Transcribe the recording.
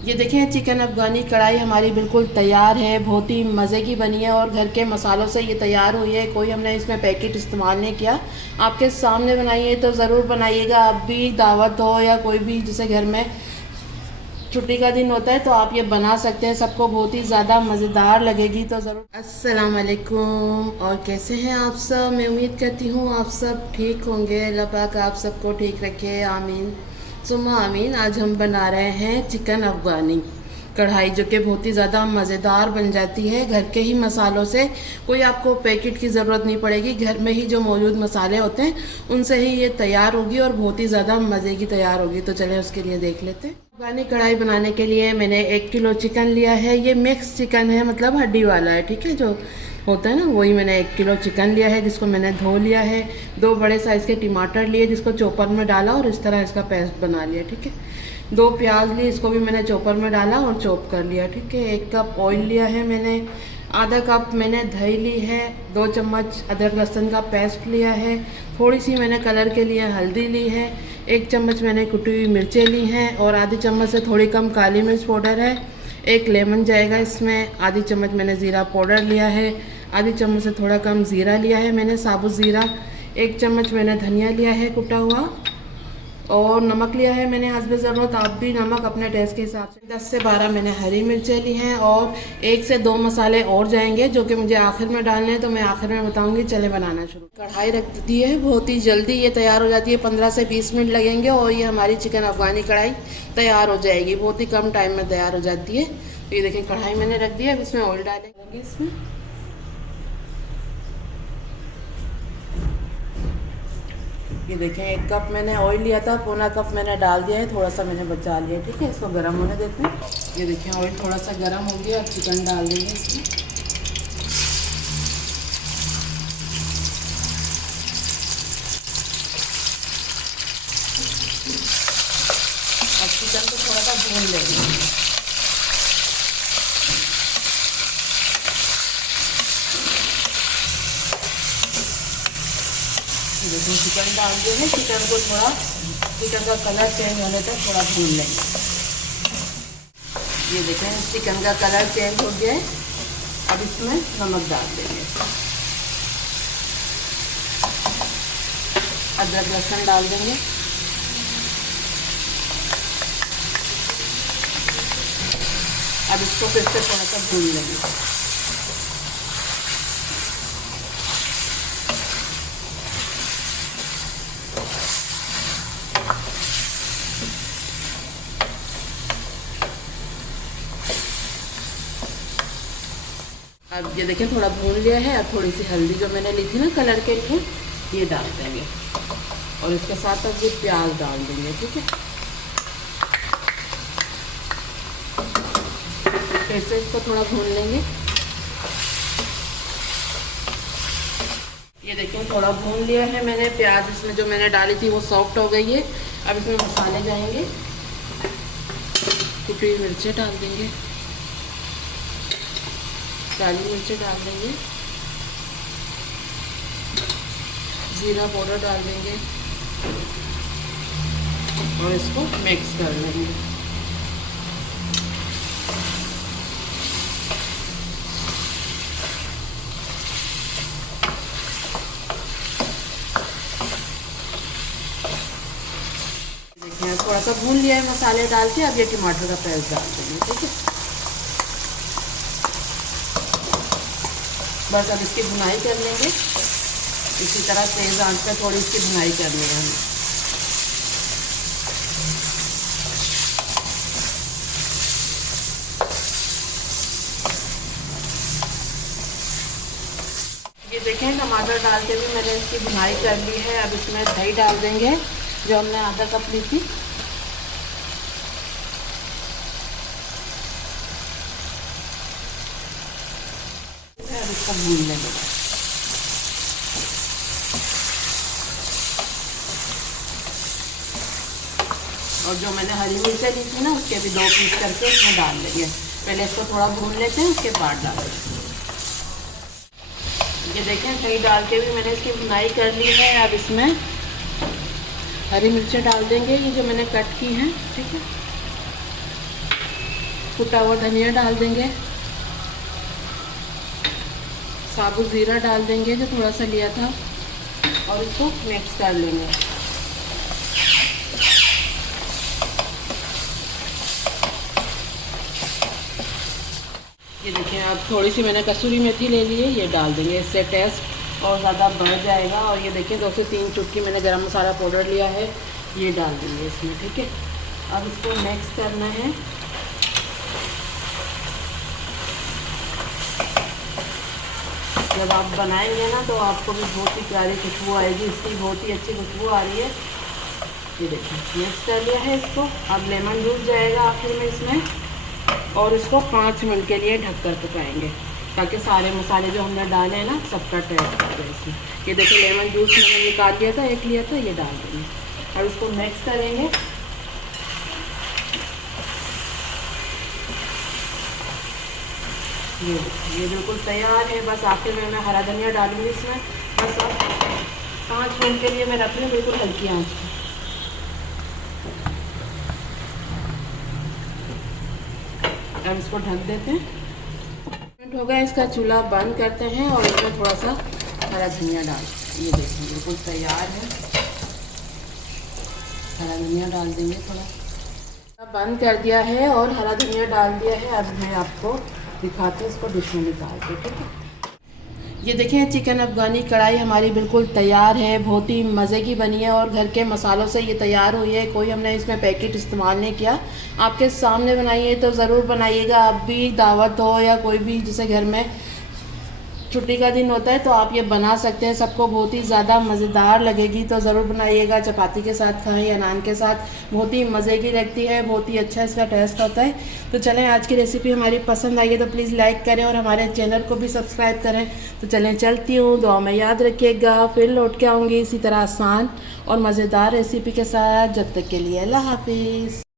ये देखें चिकन अफ़गानी कढ़ाई हमारी बिल्कुल तैयार है, बहुत ही मज़े की बनी है और घर के मसालों से ये तैयार हुई है। कोई हमने इसमें पैकेट इस्तेमाल नहीं किया, आपके सामने बनाई है तो ज़रूर बनाइएगा। आप भी दावत हो या कोई भी जैसे घर में छुट्टी का दिन होता है तो आप ये बना सकते हैं, सबको बहुत ही ज़्यादा मज़ेदार लगेगी। तो ज़रूर। अस्सलाम वालेकुम, और कैसे हैं आप सब? मैं उम्मीद करती हूँ आप सब ठीक होंगे। अल्लाह पाक आप सबको ठीक रखे, आमीन सुम्मा आमीन। आज हम बना रहे हैं चिकन अफ़गानी कढ़ाई, जो कि बहुत ही ज़्यादा मज़ेदार बन जाती है घर के ही मसालों से। कोई आपको पैकेट की ज़रूरत नहीं पड़ेगी, घर में ही जो मौजूद मसाले होते हैं उनसे ही ये तैयार होगी और बहुत ही ज़्यादा मज़े की तैयार होगी। तो चलें उसके लिए देख लेते हैं। अफ़गानी कढ़ाई बनाने के लिए मैंने 1 किलो चिकन लिया है। ये मिक्स चिकन है, मतलब हड्डी वाला है, ठीक है, जो होता है ना वही। मैंने 1 किलो चिकन लिया है जिसको मैंने धो लिया है। 2 बड़े साइज़ के टमाटर लिए जिसको चॉपर में डाला और इस तरह इसका पेस्ट बना लिया, ठीक है। 2 प्याज लिए, इसको भी मैंने चॉपर में डाला और चॉप कर लिया, ठीक है। 1 कप ऑयल लिया है मैंने। आधा कप मैंने दही ली है। 2 चम्मच अदरक लहसुन का पेस्ट लिया है। थोड़ी सी मैंने कलर के लिए हल्दी ली है। 1 चम्मच मैंने कुटी हुई मिर्चें ली हैं और आधी चम्मच से थोड़ी कम काली मिर्च पाउडर है। 1 लेमन जाएगा इसमें। आधी चम्मच मैंने ज़ीरा पाउडर लिया है। आधी चम्मच से थोड़ा कम ज़ीरा लिया है मैंने, साबुत ज़ीरा। 1 चम्मच मैंने धनिया लिया है कुटा हुआ, और नमक लिया है मैंने हस्बे ज़रूरत। आप भी नमक अपने टेस्ट के हिसाब से। 10 से 12 मैंने हरी मिर्चें ली हैं और 1 से 2 मसाले और जाएंगे जो कि मुझे आखिर में डालने हैं, तो मैं आखिर में बताऊंगी। चले बनाना शुरू। कढ़ाई रख दी है, बहुत ही जल्दी ये तैयार हो जाती है, 15 से 20 मिनट लगेंगे और ये हमारी चिकन अफ़गानी कढ़ाई तैयार हो जाएगी, बहुत ही कम टाइम में तैयार हो जाती है। तो ये देखें कढ़ाई मैंने रख दी है, अब इसमें ऑयल डालेंगे। इसमें ये देखें 1 कप मैंने ऑयल लिया था, पौना कप मैंने डाल दिया है, थोड़ा सा मैंने बचा लिया, ठीक है। इसको गर्म होने देते हैं। ये देखें ऑयल थोड़ा सा गर्म हो गया, अब चिकन डाल देंगे इसमें। अब चिकन को थोड़ा सा भून लेंगे। देखिए चिकन डाल दिए हैं। चिकन को थोड़ा, चिकन का कलर चेंज होने तक थोड़ा भून लेंगे। ये देखें चिकन का कलर चेंज हो गया है, अब इसमें नमक डाल देंगे। अदरक लहसुन डाल देंगे। अब इसको फिर से थोड़ा सा भून लेंगे। अब ये देखें थोड़ा भून लिया है। अब थोड़ी सी हल्दी जो मैंने ली थी ना कलर के लिए, ये डाल देंगे और इसके साथ अब ये प्याज डाल देंगे, ठीक है। फिर से इसको थोड़ा भून लेंगे। ये देखिए थोड़ा भून लिया है मैंने। प्याज इसमें जो मैंने डाली थी वो सॉफ्ट हो गई है। अब इसमें मसाले जाएंगे। कुटी हुई मिर्चें डाल देंगे, काली मिर्चें डाल देंगे, ज़ीरा पाउडर डाल देंगे और इसको मिक्स कर लेंगे। देखिए थोड़ा सा भून लिया है मसाले डाल के। अब ये टमाटर का पेस्ट डाल देंगे, ठीक है। बस अब इसकी भुनाई कर लेंगे। इसी तरह तेज़ आंच पे थोड़ी इसकी भुनाई करनी है हमें। ये देखें टमाटर डाल के भी मैंने इसकी भुनाई कर ली है। अब इसमें दही डाल देंगे जो हमने आधा कप ली थी। अब इसको भून लेंगे। और जो मैंने हरी मिर्चें ली थी ना उसके भी 2 पीस करके इसमें डाल लेंगे। पहले इसको थोड़ा भून लेते हैं, उसके बाद डालेंगे। ये देखें दही डाल के भी मैंने इसकी भुनाई कर ली है। अब इसमें हरी मिर्चें डाल देंगे, ये जो मैंने कट की हैं, ठीक है। कुटा हुआ धनिया डाल देंगे, साबुत ज़ीरा डाल देंगे जो थोड़ा सा लिया था, और इसको मिक्स कर लेंगे। ये देखिए, अब थोड़ी सी मैंने कसूरी मेथी ले ली है, ये डाल देंगे, इससे टेस्ट और ज़्यादा बढ़ जाएगा। और ये देखिए 2 से 3 चुटकी मैंने गरम मसाला पाउडर लिया है, ये डाल देंगे इसमें, ठीक है। अब इसको मिक्स करना है। जब आप बनाएंगे ना तो आपको भी बहुत ही प्यारी खुशबू आएगी, इसकी बहुत ही अच्छी खुशबू आ रही है। ये देखिए मिक्स कर लिया है इसको। अब लेमन जूस जाएगा आखिर में इसमें, और इसको 5 मिनट के लिए ढक कर पकाएंगे ताकि सारे मसाले जो हमने डाले हैं ना सबका टेस्ट आ जाए इसमें। ये देखिए लेमन जूस मैंने निकाल लिया था, 1 लिया था, ये डाल देंगे और इसको मिक्स करेंगे। ये बिल्कुल तैयार है। बस आखिर में मैं हरा धनिया डालूंगी इसमें। बस अब 5 मिनट के लिए मैं रख लूँ बिल्कुल हल्की आंच पे। अब इसको ढक देते हैं। मिनट हो गया, इसका चूल्हा बंद करते हैं और इसमें थोड़ा सा हरा धनिया डाल, ये देखिए बिल्कुल तैयार है। हरा धनिया डाल देंगे थोड़ा। बंद कर दिया है और हरा धनिया डाल दिया है। अब मैं आपको दिखाते हैं इसको डिश में निकाल के, ठीक है। ये देखें चिकन अफ़गानी कढ़ाई हमारी बिल्कुल तैयार है, बहुत ही मज़े की बनी है और घर के मसालों से ये तैयार हुई है। कोई हमने इसमें पैकेट इस्तेमाल नहीं किया, आपके सामने बनाई है तो ज़रूर बनाइएगा। आप भी दावत हो या कोई भी जैसे घर में छुट्टी का दिन होता है तो आप ये बना सकते हैं, सबको बहुत ही ज़्यादा मज़ेदार लगेगी। तो ज़रूर बनाइएगा, चपाती के साथ खाएं या नान के साथ, बहुत ही मज़े की लगती है, बहुत ही अच्छा इसका टेस्ट होता है। तो चलें, आज की रेसिपी हमारी पसंद आई है तो प्लीज़ लाइक करें और हमारे चैनल को भी सब्सक्राइब करें। तो चलें, चलती हूँ, दुआ में याद रखिएगा, फिर लौट के आऊँगी इसी तरह आसान और मज़ेदार रेसिपी के साथ। जब तक के लिए अल्लाह हाफिज़।